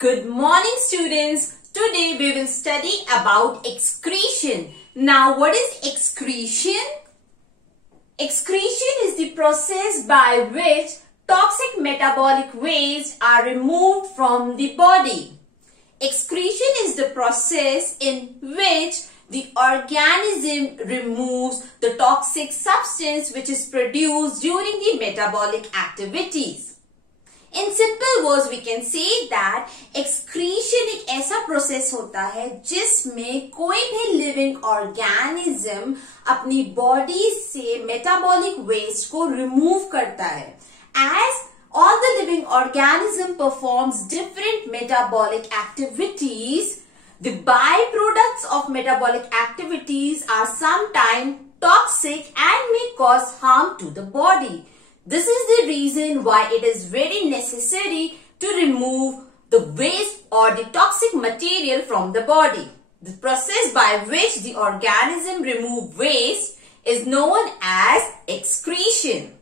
Good morning, students. Today we will study about excretion. Now, what is excretion? Excretion is the process by which toxic metabolic waste are removed from the body. Excretion is the process in which the organism removes the toxic substance which is produced during the metabolic activities. In simple words, we can say that excretion एक ऐसा process होता है जिसमें कोई भी living organism अपनी body से metabolic waste को remove करता है. As all the living organism performs different metabolic activities, the byproducts of metabolic activities are sometimes toxic and may cause harm to the body. This is the reason why it is very necessary to remove the waste or the toxic material from the body. The process by which the organism remove waste is known as excretion.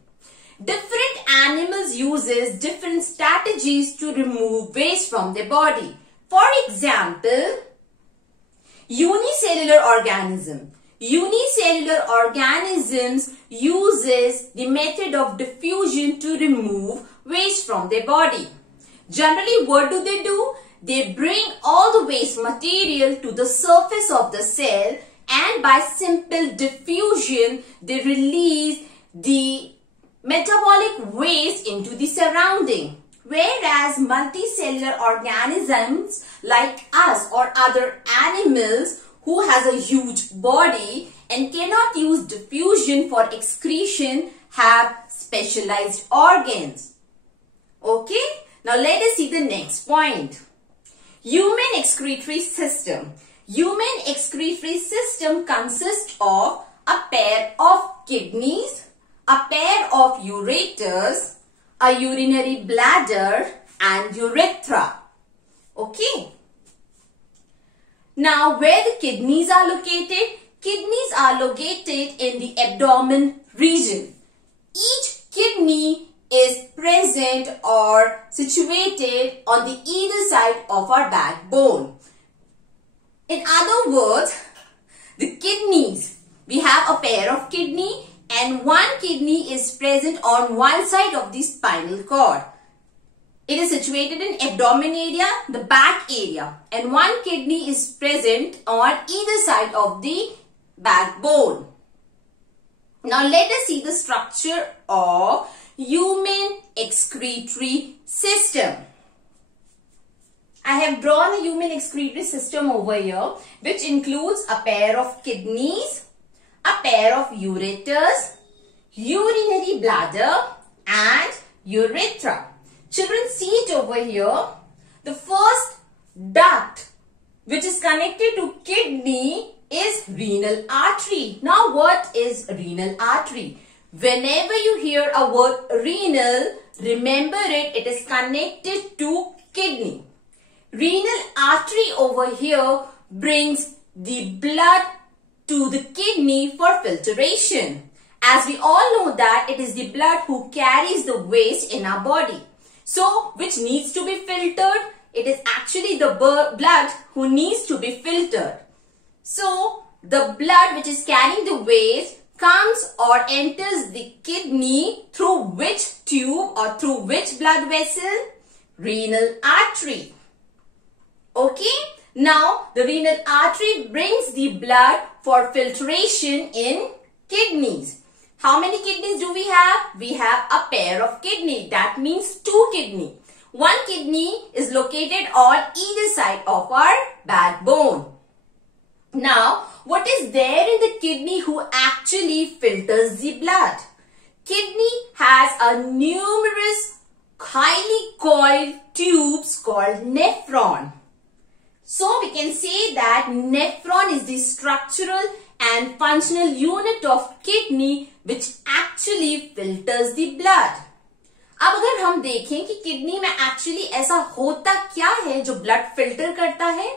Different animals uses different strategies to remove waste from their body. For example, unicellular organism. Unicellular organisms uses the method of diffusion to remove waste from their body. Generally, what do? They bring all the waste material to the surface of the cell, and by simple diffusion, they release the metabolic waste into the surrounding. Whereas multicellular organisms like us or other animals who has a huge body and cannot use diffusion for excretion have specialized organs. Okay, now let us see the next point. Human excretory system. Human excretory system consists of a pair of kidneys, a pair of ureters, a urinary bladder and urethra. Okay. Now, where the kidneys are located? Kidneys are located in the abdomen region. Each kidney is present or situated on the either side of our backbone. In other words, the kidneys, we have a pair of kidney and one kidney is present on one side of the spinal cord. It is situated in abdomen area, the back area, and one kidney is present on either side of the backbone. Now let us see the structure of human excretory system. I have drawn the human excretory system over here, which includes a pair of kidneys, a pair of ureters, urinary bladder and urethra. Children, see it over here. The first duct which is connected to kidney is renal artery. Now, what is renal artery? Whenever you hear a word renal, remember it is connected to kidney. Renal artery over here brings the blood to the kidney for filtration. As we all know that it is the blood who carries the waste in our body. So, which needs to be filtered? It is actually the blood who needs to be filtered. So, the blood which is carrying the waste comes or enters the kidney through which tube or through which blood vessel? Renal artery. Okay. Now, the renal artery brings the blood for filtration in kidneys. How many kidneys do we have? We have a pair of kidney. That means two kidney. One kidney is located on either side of our backbone. Now, what is there in the kidney who actually filters the blood? Kidney has a numerous highly coiled tubes called nephron. So, we can say that nephron is the structural and functional unit of kidney which actually filters the blood. अब अगर हम देखें कि kidney में actually ऐसा होता क्या है जो ब्लड फिल्टर करता है,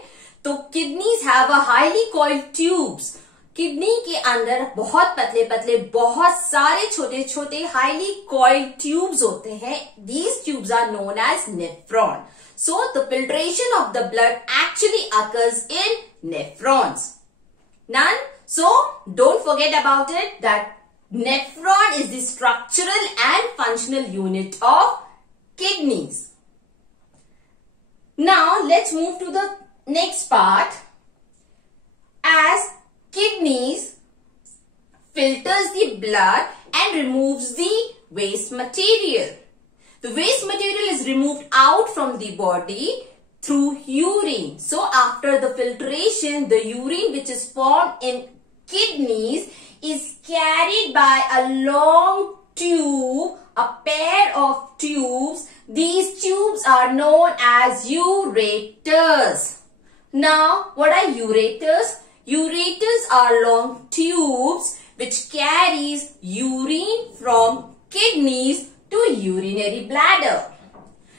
तो kidneys have a highly coiled tubes. Kidney के अंदर बहुत पतले पतले बहुत सारे छोटे छोटे हाईली कॉइल्ड ट्यूब्स होते हैं. These tubes are known as nephron. So the filtration of the blood actually occurs in nephrons. None? So don't forget about it that nephron is the structural and functional unit of kidneys. Now let's move to the next part. As kidneys filters the blood and removes the waste material. The waste material is removed out from the body through urine. So after the filtration, the urine which is formed in kidneys is carried by a long tube, a pair of tubes. These tubes are known as ureters. Now, what are ureters? Ureters are long tubes which carries urine from kidneys to urinary bladder.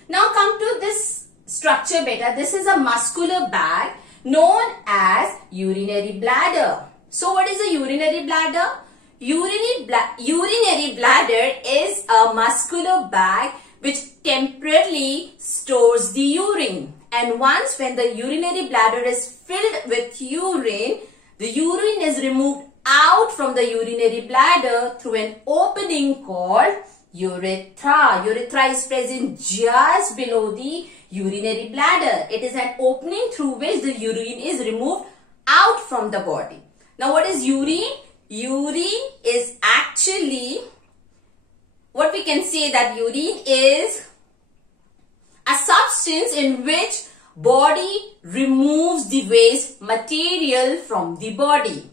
Now come to this structure beta. This is a muscular bag known as urinary bladder. So what is a urinary bladder? Urinary bladder is a muscular bag which temporarily stores the urine. And once when the urinary bladder is filled with urine, the urine is removed out from the urinary bladder through an opening called urethra. Urethra is present just below the urinary bladder. It is an opening through which the urine is removed out from the body. Now what is urine? Urine is actually, what we can say that urine is a substance in which body removes the waste material from the body.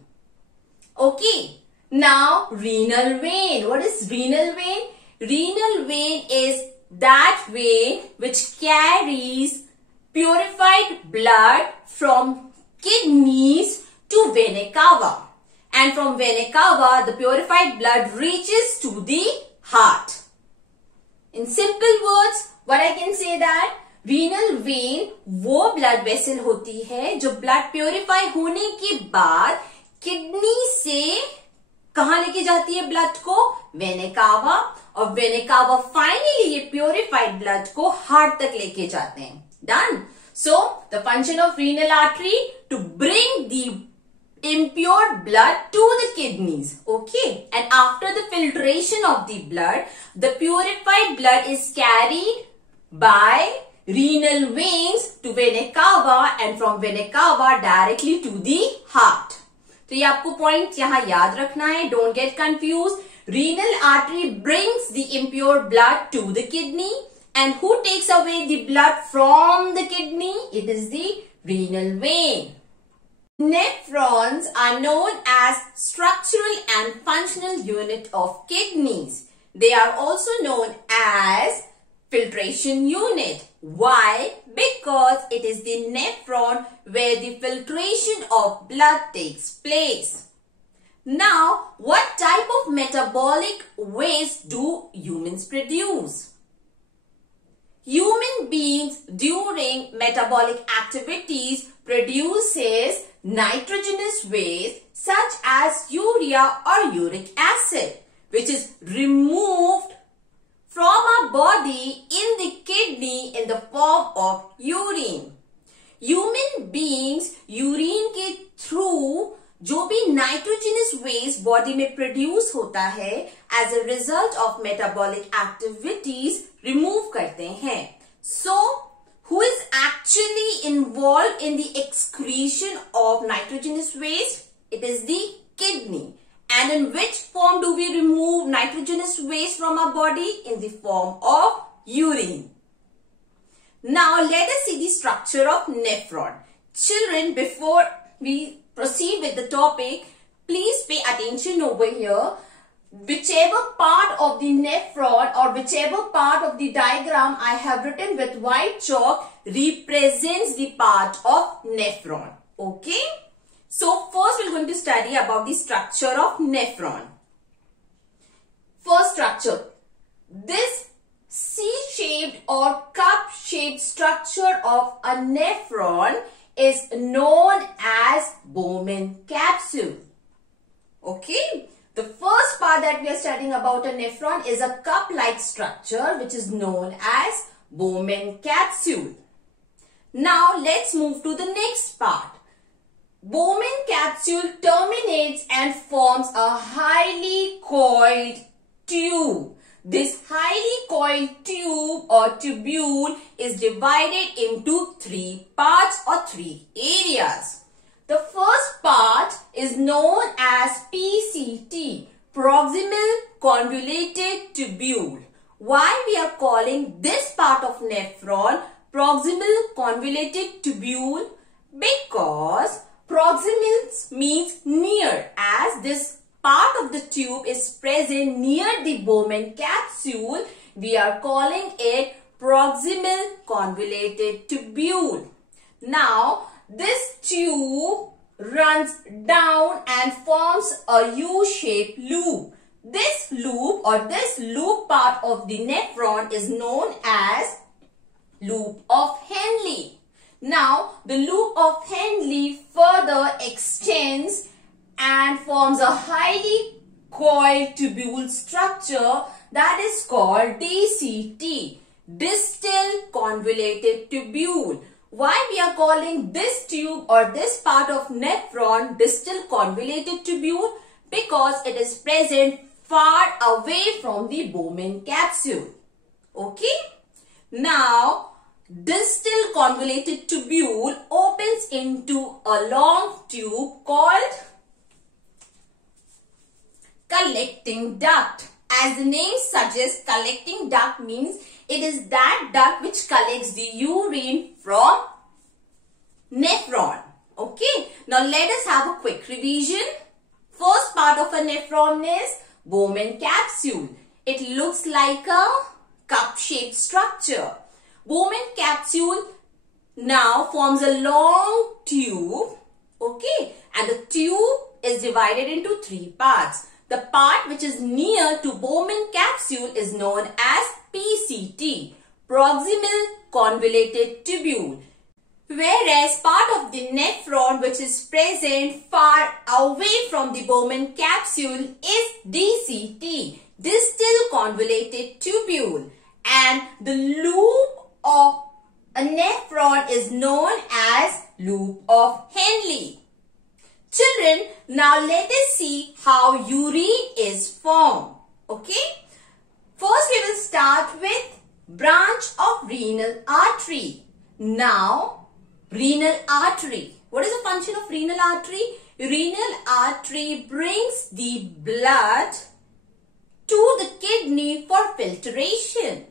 Okay. Now renal vein. What is renal vein? Renal vein is that vein which carries purified blood from kidneys to vena cava. And from vena cava, the purified blood reaches to the heart. In simple words, what I can say that renal vein वो blood vessel होती है जो blood purify होने के बाद kidney से कहाँ लेके जाती है blood को? vena cava. और vena cava finally ये purified blood को heart तक लेके जाते हैं. Done. So the function of renal artery to bring the impure blood to the kidneys. Okay. And after the filtration of the blood, the purified blood is carried by renal veins to vena cava and from vena cava directly to the heart. तो ये आपको point यहाँ याद रखना है. Don't get confused. Renal artery brings the impure blood to the kidney. And who takes away the blood from the kidney? It is the renal vein. Nephrons are known as structural and functional unit of kidneys. They are also known as filtration unit. Why? Because it is the nephron where the filtration of blood takes place. Now, what type of metabolic waste do humans produce? Human beings during metabolic activities produces nitrogenous waste such as urea or uric acid, which is removed from our body in the kidney in the form of urine. Human beings urine के through जो भी nitrogenous waste body में produce होता है as a result of metabolic activities remove करते हैं. So who is actually involved in the excretion of nitrogenous waste? It is the kidney. And in which form do we remove nitrogenous waste from our body? In the form of urine. Now let us see the structure of nephron. Children, before we proceed with the topic, please pay attention over here. Whichever part of the nephron or whichever part of the diagram I have written with white chalk represents the part of nephron. Okay. So first we're going to study about the structure of nephron. First structure. This C-shaped or cup-shaped structure of a nephron is known as Bowman capsule. Okay. The first part that we are studying about a nephron is a cup-like structure which is known as Bowman capsule. Now let's move to the next part. Bowman capsule terminates and forms a highly coiled tube. This highly coiled tube or tubule is divided into three parts or three areas. The first part is known as PCT, proximal convoluted tubule. Why we are calling this part of nephron proximal convoluted tubule? Because proximal means near, as this part of the tube is present near the Bowman capsule. We are calling it proximal convoluted tubule. Now, this tube runs down and forms a U-shaped loop. This loop or this loop part of the nephron is known as loop of Henle. Now, the loop of Henle further extends and forms a highly coiled tubule structure that is called DCT, distal convoluted tubule. Why we are calling this tube or this part of nephron distal convoluted tubule? Because it is present far away from the Bowman capsule. Okay? Now, distal convoluted tubule opens into a long tube called collecting duct. As the name suggests, collecting duct means it is that duct which collects the urine from nephron. Okay. Now let us have a quick revision. First part of a nephron is Bowman capsule. It looks like a cup-shaped structure. Bowman capsule now forms a long tube. Okay. And the tube is divided into three parts. The part which is near to Bowman capsule is known as PCT, proximal convoluted tubule. Whereas part of the nephron which is present far away from the Bowman capsule is DCT, distal convoluted tubule. And the loop of a nephron is known as loop of Henle. Children, now let us see how urine is formed. Okay? First we will start with branch of renal artery. Now, renal artery. What is the function of renal artery? Renal artery brings the blood to the kidney for filtration.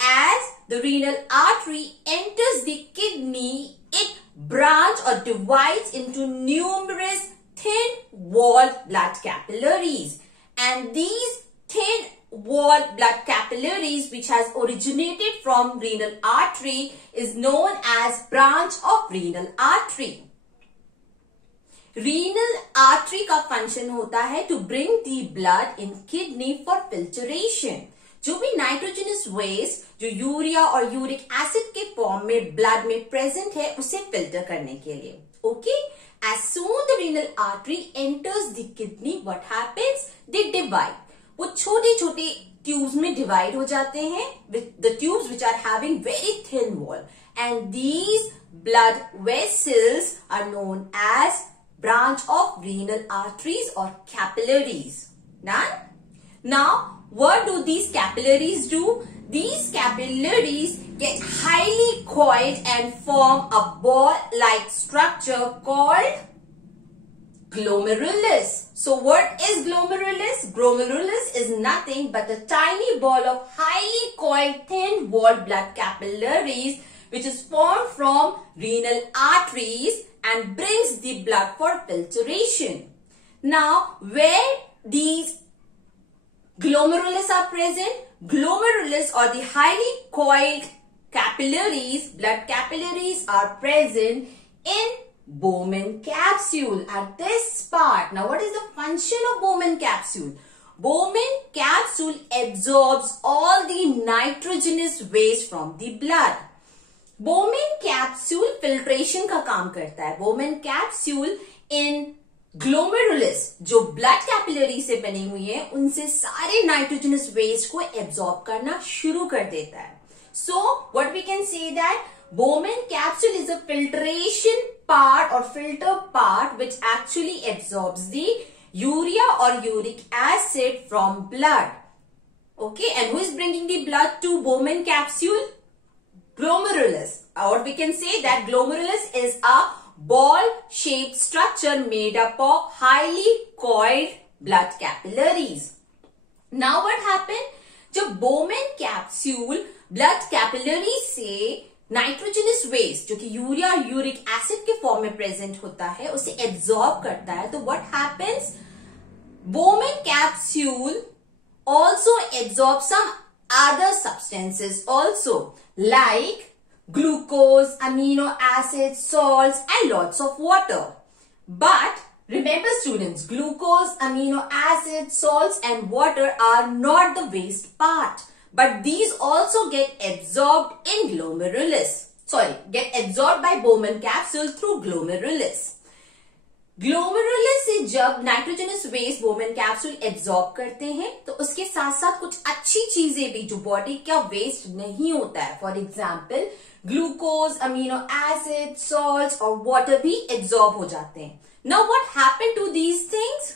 As the renal artery enters the kidney, it branches or divides into numerous thin-walled blood capillaries. And these thin-walled blood capillaries which has originated from renal artery is known as branch of renal artery. Renal artery का function होता है to bring the blood in kidney for filtration. जो भी nitrogenous waste जो urea और uric acid के form में blood में प्रेजेंट है उसे फिल्टर करने के लिए. Okay, as soon the renal artery enters the kidney what happens, they divide. वो छोटे छोटे ट्यूब्स में डिवाइड हो जाते हैं with the tubes which are having very thin wall, and these blood vessels are known as branch of renal arteries or capillaries. Now, what do these capillaries do? These capillaries get highly coiled and form a ball-like structure called glomerulus. So what is glomerulus? Glomerulus is nothing but a tiny ball of highly coiled thin-walled blood capillaries which is formed from renal arteries and brings the blood for filtration. Now, where these glomerulus are present? Glomerulus or the highly coiled capillaries, blood capillaries are present in Bowman capsule at this part. Now, what is the function of Bowman capsule? Bowman capsule absorbs all the nitrogenous waste from the blood. Bowman capsule filtration का काम करता है. Bowman capsule in glomerulus जो blood capillary से बनी हुई है उनसे सारे नाइट्रोजनस वेस्ट को एब्सॉर्ब करना शुरू कर देता है. So what we can say that Bowman capsule is a filtration part or filter part which actually absorbs the urea or uric acid from blood. Okay, and who is bringing the blood to Bowman capsule? Glomerulus. Or we can say that glomerulus is a ball-shaped structure made up of highly coiled blood capillaries. Now what happened? जब Bowman capsule blood capillary से nitrogenous waste जो कि urea uric acid के form में present होता है उसे absorb करता है, तो what happens? Bowman capsule also absorbs some other substances also like glucose, amino acids, salts and lots of water. But remember students, glucose, amino acids, salts and water are not the waste part. But these also get absorbed in glomerulus. Sorry, get absorbed by Bowman capsule through glomerulus. Glomerulus से जब nitrogenous waste Bowman capsule absorb करते हैं तो उसके साथ साथ कुछ अच्छी चीजें भी जो बॉडी का वेस्ट नहीं होता है, for example glucose, amino acid, salts और वाटर भी एब्सॉर्ब हो जाते हैं. Now what happened to these things?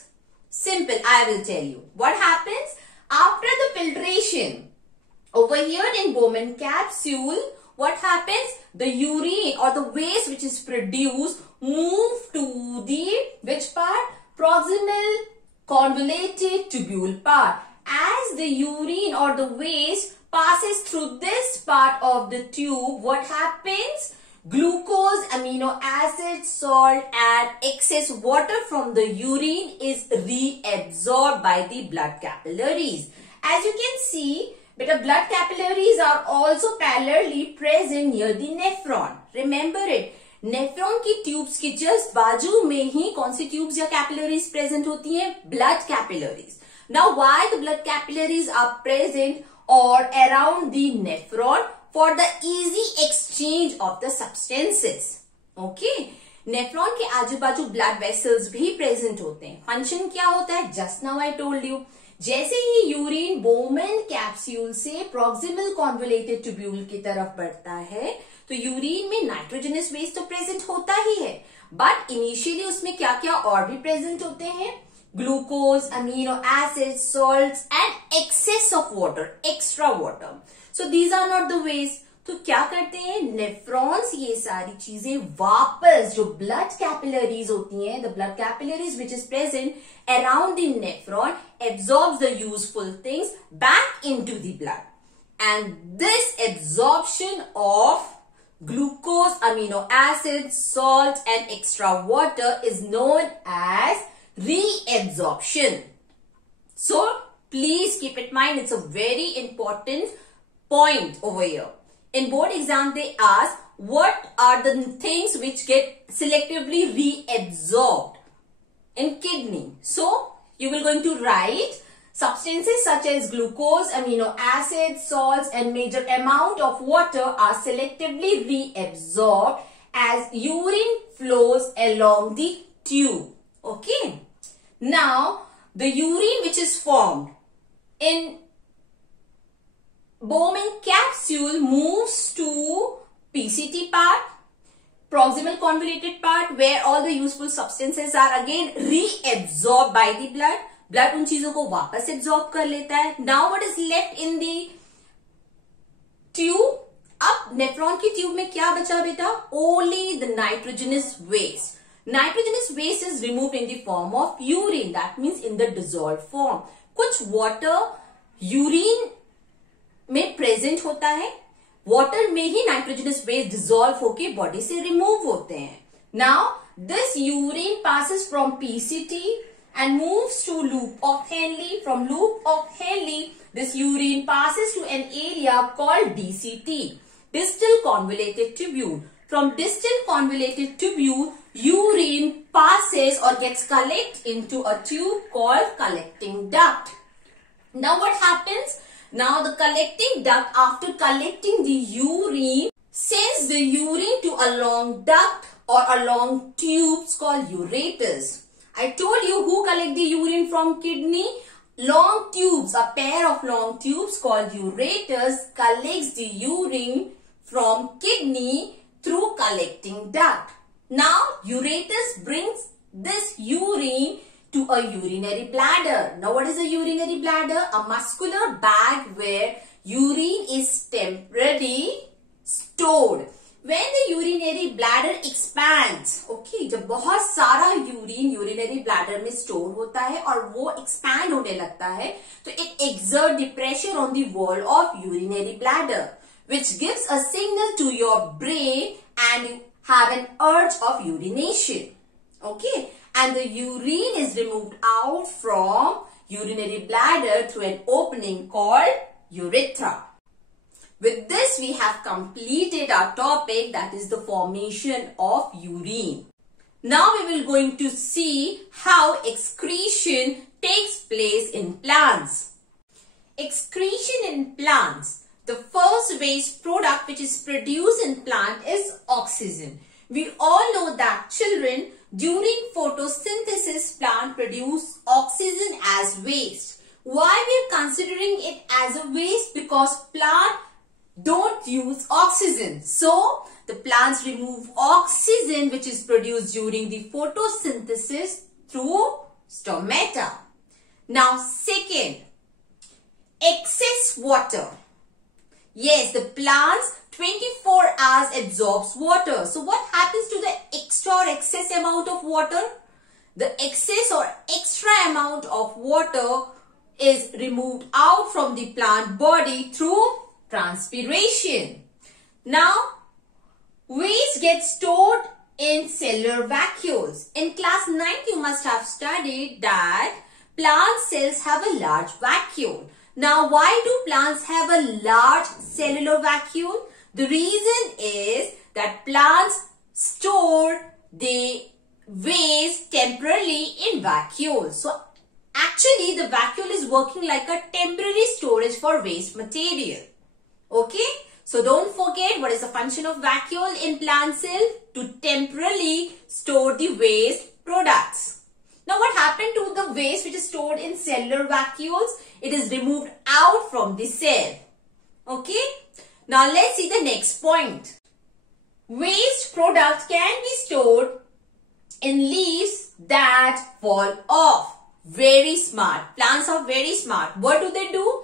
Simple, I will tell you. What happens after the filtration? Over here in Bowman capsule, what happens? The urine or the waste which is produced move to the which part? Proximal convoluted tubule part. As the urine or the waste passes through this part of the tube, what happens? Glucose, amino acid, salt and excess water from the urine is reabsorbed by the blood capillaries. As you can see, but the blood capillaries are also parallelly present near the nephron. Remember it. Nephron की tubes के just बाजू में ही कौन सी tubes या capillaries present होती हैं? Blood capillaries. Now why the blood capillaries are present or around the nephron? For the easy exchange of the substances. Okay. Nephron के आजू बाजू blood vessels भी present होते हैं. Function क्या होता है? Just now I told you. जैसे ही यूरिन Bowman कैप्सूल से प्रॉक्सिमल कॉन्वोलेटेड ट्यूब्यूल की तरफ बढ़ता है तो यूरिन में नाइट्रोजनस वेस्ट तो प्रेजेंट होता ही है, बट इनिशियली उसमें क्या क्या और भी प्रेजेंट होते हैं? Glucose, amino acid, salts and excess of water, extra water. So these are not the waste. तो क्या करते हैं नेफ्रॉन्स? ये सारी चीजें वापस जो ब्लड कैपिलरीज होती हैं, the blood capillaries which is present around the nephron absorbs the useful things back into the blood, and this absorption of glucose, amino acids, salt and extra water is known as reabsorption. So please keep in mind, it's a very important point over here. In board exam they ask what are the things which get selectively reabsorbed in kidney. So you will going to write substances such as glucose, amino acids, salts and major amount of water are selectively reabsorbed as urine flows along the tube. Okay. Now the urine which is formed in Bowman capsule moves to PCT part, proximal convoluted part, where all the useful substances are again reabsorbed by the blood. Blood उन चीजों को वापस absorb कर लेता है. Now what is left in the tube? अब nephron की tube में क्या बचा बेटा? Only the nitrogenous waste. Nitrogenous waste is removed in the form of urine. That means in the dissolved form. कुछ water urine में प्रेजेंट होता है, वाटर में ही नाइट्रोजनस वेस्ट डिसॉल्व होके बॉडी से रिमूव होते हैं. Now this urine passes from PCT and moves to loop of Henle. From loop of Henle this urine passes to an area called DCT, distal convoluted tubule. From distal convoluted tubule, urine passes or gets collected into a tube called collecting duct. Now what happens? Now the collecting duct, after collecting the urine, sends the urine to a long duct or a long tubes called ureters. I told you who collect the urine from kidney. Long tubes, a pair of long tubes called ureters collects the urine from kidney through collecting duct. Now, ureters brings this urine to a urinary bladder. Now, what is a urinary bladder? A muscular bag where urine is temporarily stored. When the urinary bladder expands, okay, जब बहुत सारा urine urinary bladder में store होता है और वो expand होने लगता है, तो it exert the pressure on the wall of urinary bladder, which gives a signal to your brain and you have an urge of urination. Okay, and the urine is removed out from urinary bladder through an opening called urethra. With this, we have completed our topic, that is the formation of urine. Now we will going to see how excretion takes place in plants. Excretion in plants. The first waste product which is produced in plant is oxygen. We all know that children, during photosynthesis, plant produce oxygen as waste. Why we are considering it as a waste? Because plant don't use oxygen. So, the plants remove oxygen which is produced during the photosynthesis through stomata. Now, second, excess water. Yes, the plants 24 hours absorbs water. So, what happens to the extra or excess amount of water? The excess or extra amount of water is removed out from the plant body through transpiration. Now, waste gets stored in cellular vacuoles. In class 9, you must have studied that plant cells have a large vacuole. Now, why do plants have a large cellular vacuole? The reason is that plants store the waste temporarily in vacuoles. So, actually, the vacuole is working like a temporary storage for waste material. Okay, so don't forget what is the function of vacuole in plant cell? To temporarily store the waste products. Now what happened to the waste which is stored in cellular vacuoles? It is removed out from the cell. Okay, now let's see the next point. Waste products can be stored in leaves that fall off. Very smart. Plants are very smart. What do?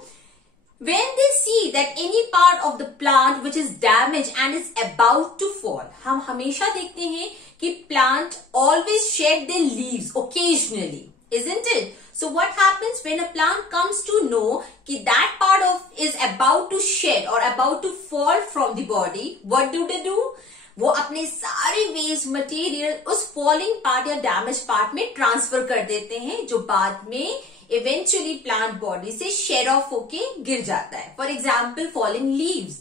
When they see that any part of the plant which is damaged and is about to fall, हम हमेशा देखते हैं कि plant always shed their leaves occasionally, isn't it? So what happens when a plant comes to know कि that part of is about to shed or about to fall from the body, what do? वो अपने सारे waste material उस falling part या damage part में transfer कर देते हैं, जो बाद में इवेंचुअली प्लांट बॉडी से शेड ऑफ होके गिर जाता है. For example falling leaves.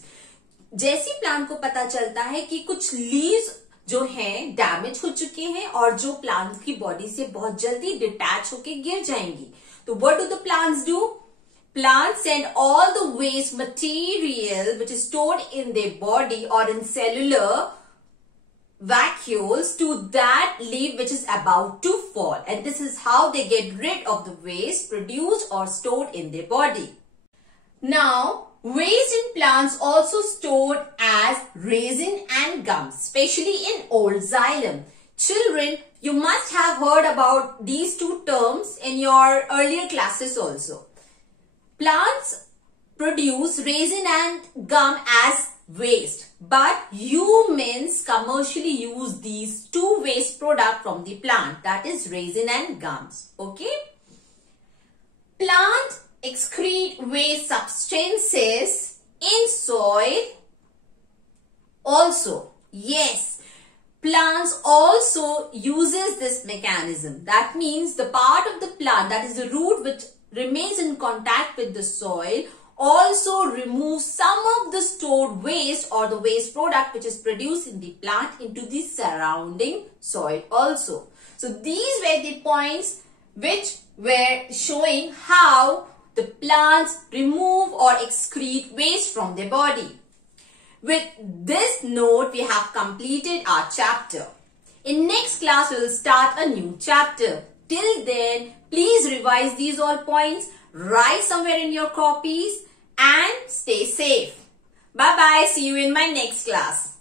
जैसे प्लांट को पता चलता है कि कुछ लीव्स जो हैं डैमेज हो चुके हैं और जो प्लांट की बॉडी से बहुत जल्दी डिटैच होके गिर जाएंगी, तो what do the plants do? Plants send all the waste material which is stored in their body or in cellular vacuoles to that leaf which is about to fall, and this is how they get rid of the waste produced or stored in their body. Now, waste in plants also stored as resin and gums, especially in old xylem. Children, you must have heard about these two terms in your earlier classes also. Plants produce resin and gum as waste, but humans commercially use these two waste products from the plant, that is resin and gums. Okay? Plants excrete waste substances in soil also. Yes, plants also uses this mechanism. That means the part of the plant, that is the root which remains in contact with the soil, also removes some of the stored waste or the waste product which is produced in the plant into the surrounding soil also. So these were the points which were showing how the plants remove or excrete waste from their body. With this note, we have completed our chapter. In next class, we will start a new chapter. till then, please revise these all points, write somewhere in your copies and stay safe. Bye bye. See you in my next class.